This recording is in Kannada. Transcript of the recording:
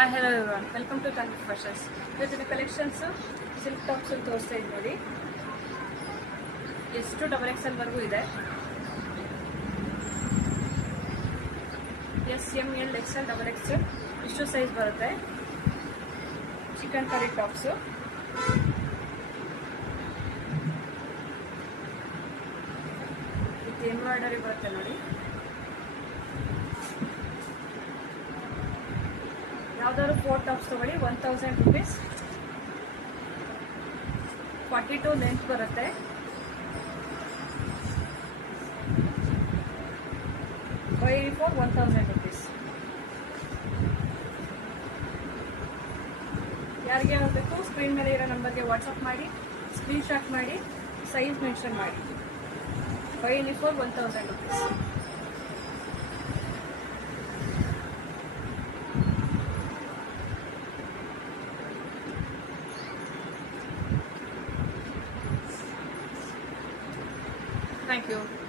ಹಲೋ ಎವ್ರಿವನ್, ವೆಲ್ಕಮ್ ಟು ತಂಗ್ ಫ್ಯಾಷನ್ಸ್. ಇವತ್ತಿನ ಕಲೆಕ್ಷನ್ಸು ಸಿಲ್ಕ್ ಟಾಪ್ಸ್ ಅಂತ ತೋರಿಸ್ತಾ ಇದ್ದು ನೋಡಿ. ಎಷ್ಟು XXL ವರೆಗೂ ಇದೆ. SML XL XXL ಇಷ್ಟು ಸೈಜ್ ಬರುತ್ತೆ. Chicken curry tops with embroidery ಬರುತ್ತೆ ನೋಡಿ. ಯಾವ್ದಾದ್ರು 4 ಟಾಪ್ಸ್ ತಗೊಳ್ಳಿ, 1000 ರುಪೀಸ್. 42 ಲೆಂತ್ ಬರುತ್ತೆ. For 1000 rupees. ಯಾರಿಗೆ ಆಗಬೇಕು ಸ್ಕ್ರೀನ್ ಮೇಲೆ ಇರೋ ನಂಬರ್ಗೆ ವಾಟ್ಸಪ್ ಮಾಡಿ, ಸ್ಕ್ರೀನ್ಶಾಟ್ ಮಾಡಿ, ಸೈಜ್ ಮೆನ್ಷನ್ ಮಾಡಿ. For 1000 rupees. Thank you.